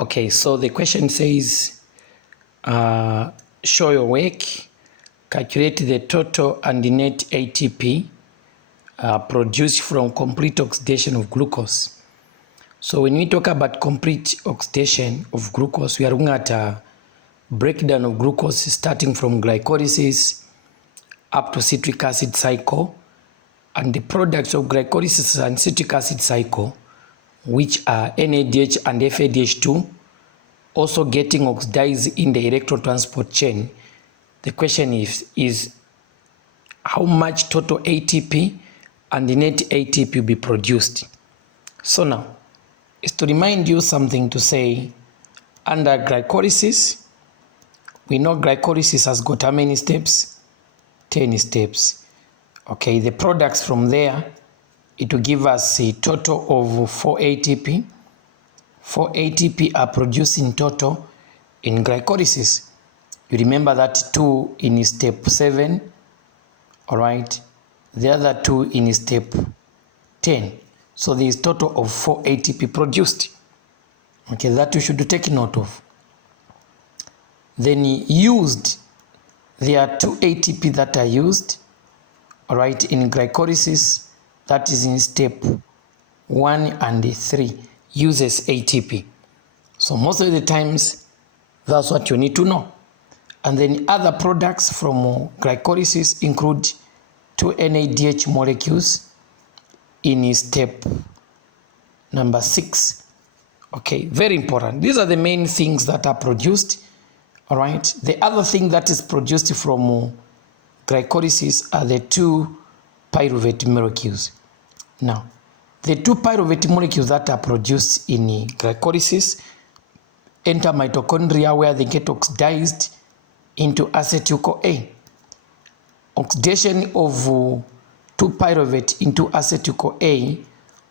Okay, so the question says, show your work, calculate the total and the net ATP produced from complete oxidation of glucose. So when we talk about complete oxidation of glucose, we are looking at a breakdown of glucose starting from glycolysis up to citric acid cycle, and the products of glycolysis and citric acid cycle, which are NADH and FADH2, also getting oxidized in the electron transport chain. The question is how much total ATP and the net ATP will be produced. So now, is to remind you something to say, under glycolysis, we know glycolysis has got how many steps? 10 steps. Okay, the products from there, it will give us a total of 4 ATP. 4 ATP are produced in total in glycolysis. You remember that 2 in step 7, all right? The other 2 in step 10. So there is total of 4 ATP produced. Okay, that you should take note of. Then used, there are 2 ATP that are used, all right, in glycolysis. That is in step 1 and 3, uses ATP. So most of the times, that's what you need to know. And then other products from glycolysis include 2 NADH molecules in step number 6. Okay, very important. These are the main things that are produced, all right? The other thing that is produced from glycolysis are the 2 pyruvate molecules. Now, the 2 pyruvate molecules that are produced in glycolysis enter mitochondria where they get oxidized into acetyl-CoA. Oxidation of 2 pyruvate into acetyl-CoA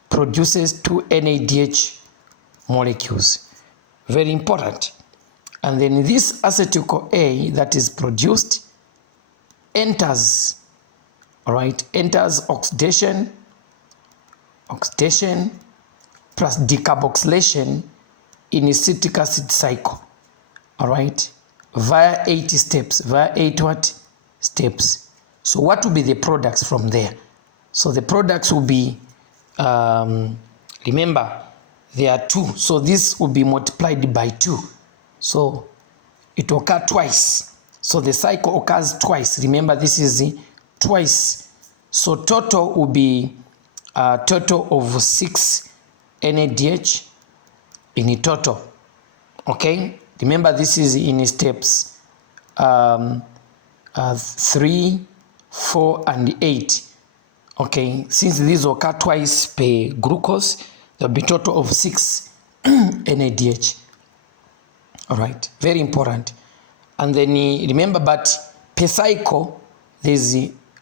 produces 2 NADH molecules. Very important. And then this acetyl-CoA that is produced enters, all right, enters oxidation plus decarboxylation in a citric acid cycle, all right, via 8 steps, via 8 what? Steps. So what will be the products from there? So the products will be, remember, there are 2, so this will be multiplied by 2. So it will occur twice. So the cycle occurs twice. Remember, this is twice. So total will be a total of 6 NADH in a total. Okay? Remember, this is in steps 3, 4, and 8. Okay? Since these occur twice per glucose, there will be a total of 6 NADH. All right? Very important. And then remember, but per cycle, there's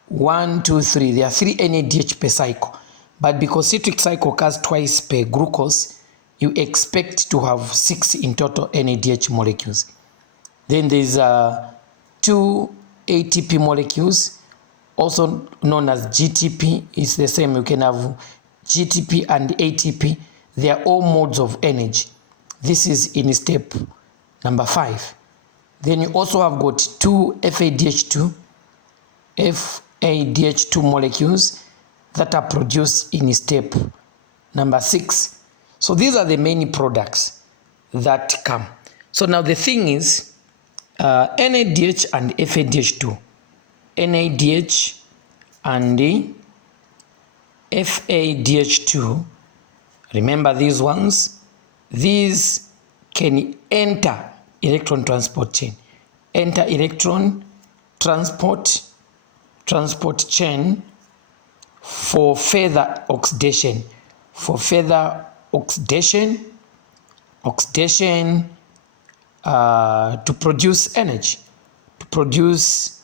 1, 2, 3. There are 3 NADH per cycle. But because citric cycle occurs twice per glucose, you expect to have 6 in total NADH molecules. Then there's 2 ATP molecules, also known as GTP. It's the same. You can have GTP and ATP. They are all modes of energy. This is in step number 5. Then you also have got 2 FADH2 molecules that are produced in step number 6. So these are the main products that come. So now the thing is, NADH and FADH2. NADH and FADH2, remember these ones? These can enter electron transport chain. Enter electron transport chain for further oxidation. For further oxidation to produce energy. To produce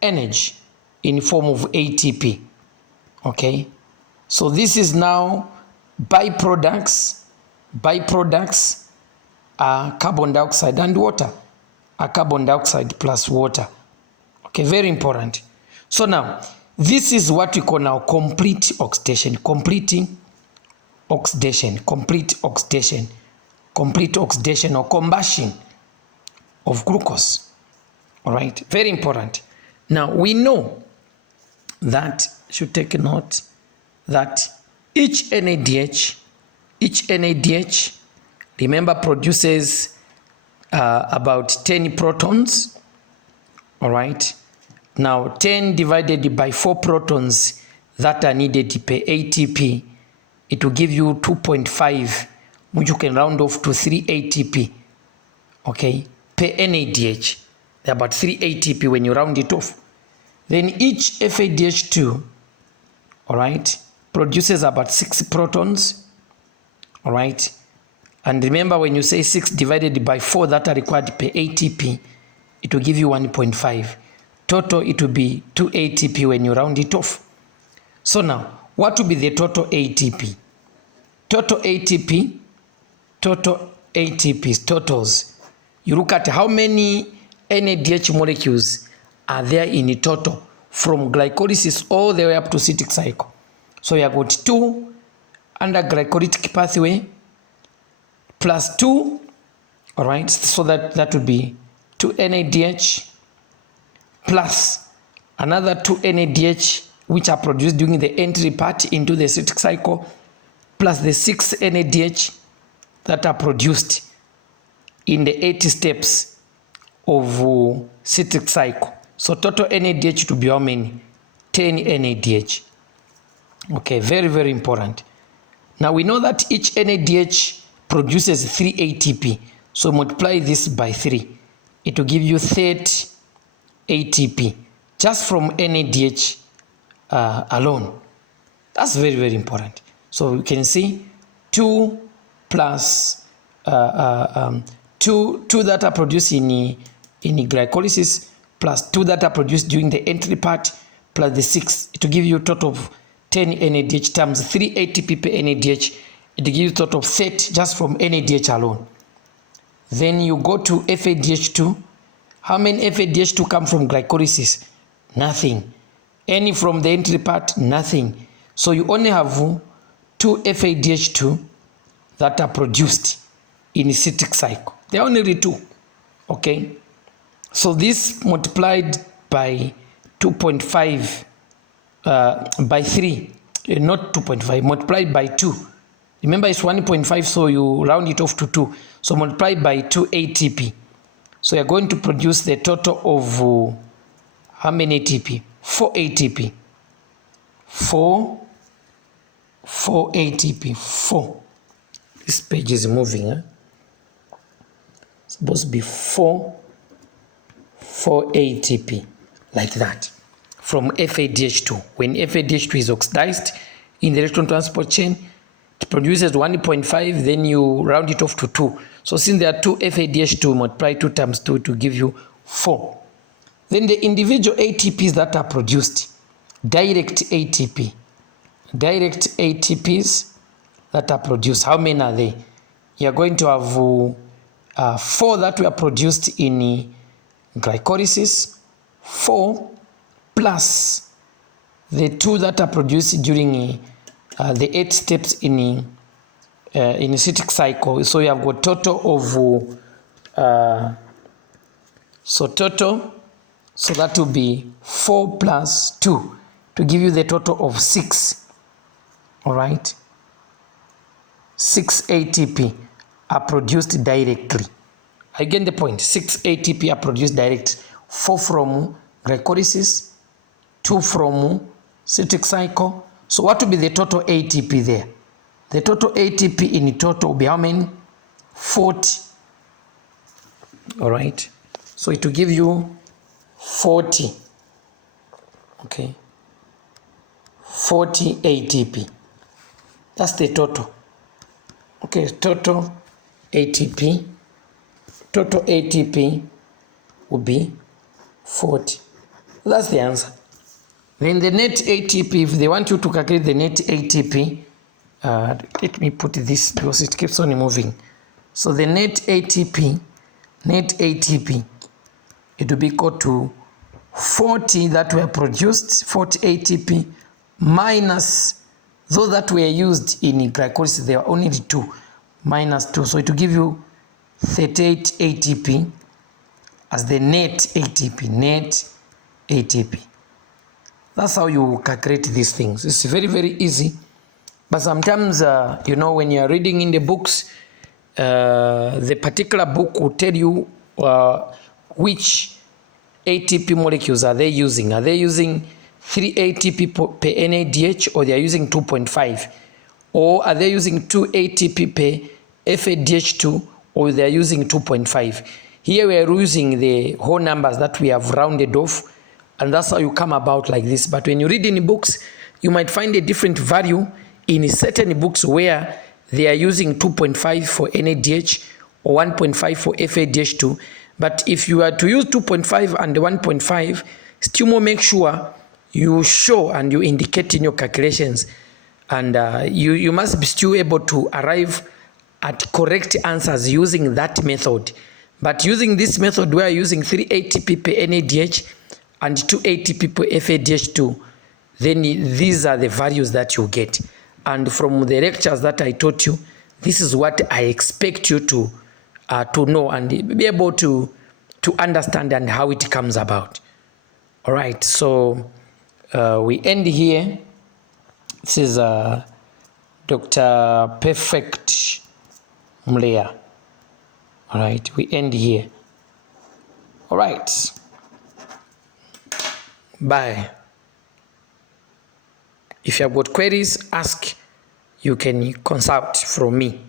energy in form of ATP. Okay? So this is now byproducts are carbon dioxide and water. Carbon dioxide plus water. Okay, very important. So now, this is what we call now complete oxidation. Complete oxidation. complete oxidation or combustion of glucose. All right, very important. Now we know that, should take a note, that each NADH, remember, produces about 10 protons. All right, now 10 divided by 4 protons that are needed per ATP, it will give you 2.5, which you can round off to 3 ATP, okay, per NADH. They're about 3 ATP when you round it off. Then each FADH2, all right, produces about 6 protons, all right. And remember, when you say 6 divided by 4 that are required per ATP, it will give you 1.5. Total, it will be 2 ATP when you round it off. So now, what will be the total ATP? Total ATPs, totals. You look at how many NADH molecules are there in a total from glycolysis all the way up to citric cycle. So you have got 2 under glycolytic pathway plus 2, all right, so that would be 2 NADH plus another 2 NADH which are produced during the entry part into the citric cycle, plus the 6 NADH that are produced in the 80 steps of citric cycle. So total NADH to be how many? 10 NADH. Okay, very, very important. Now we know that each NADH produces 3 ATP. So multiply this by 3. It will give you 30 ATP just from NADH alone. That's very, very important. So you can see 2 plus 2 that are produced in glycolysis plus 2 that are produced during the entry part plus the 6 to give you a total of 10 NADH times 3 ATP per NADH. It gives you a total of 30 just from NADH alone. Then you go to FADH2. How many FADH2 come from glycolysis? Nothing. Any from the entry part? Nothing. So you only have 2 FADH2 that are produced in citric cycle. There are only 2. Okay. So this multiplied by 2.5 by 3, not 2.5, multiplied by 2. Remember, it's 1.5, so you round it off to 2. So multiply by 2 ATP. So you're going to produce the total of how many ATP? 4 ATP. 4 ATP. 4. This page is moving. It's supposed to be 4 ATP, like that, from FADH2. When FADH2 is oxidized in the electron transport chain, it produces 1.5, then you round it off to 2. So since there are 2 FADH2, multiply 2 times 2 to give you 4. Then the individual ATPs that are produced, direct ATPs that are produced, how many are they? You're going to have 4 that were produced in glycolysis, 4 plus the 2 that are produced during the 8 steps in a citric cycle. So you have got total of so that will be 4 plus 2 to give you the total of 6. All right, 6 ATP are produced directly. Again, the point, 6 ATP are produced direct. 4 from glycolysis, 2 from citric cycle. So what will be the total ATP there? The total ATP in total will be how many? 40. All right. So it will give you 40. Okay. 40 ATP. That's the total. Okay, total ATP. Total ATP would be 40. That's the answer. Then the net ATP, if they want you to calculate the net ATP, let me put this because it keeps on moving. So the net ATP, it will be equal to 40 that were produced, 40 ATP, minus those that were used in glycolysis, there were only 2, minus 2. So it will give you 38 ATP as the net ATP. That's how you calculate these things. It's very, very easy. But sometimes, when you are reading in the books, the particular book will tell you which ATP molecules are they using. Are they using 3 ATP per NADH, or they are using 2.5? Or are they using 2 ATP per FADH2, or they are using 2.5? Here we are using the whole numbers that we have rounded off, and that's how you come about like this. But when you read in books, you might find a different value in certain books where they are using 2.5 for NADH or 1.5 for FADH2. But if you are to use 2.5 and 1.5, still more make sure you show and you indicate in your calculations, and you must be still able to arrive at correct answers using that method. But using this method, we are using 3 ATP per NADH and 2 ATP per FADH2, then these are the values that you get. And from the lectures that I taught you, this is what I expect you to know and be able to understand and how it comes about. All right, so we end here. This is Dr. Perfect Muleya. All right, we end here. All right, bye. If you have got queries, ask. You can consult from me.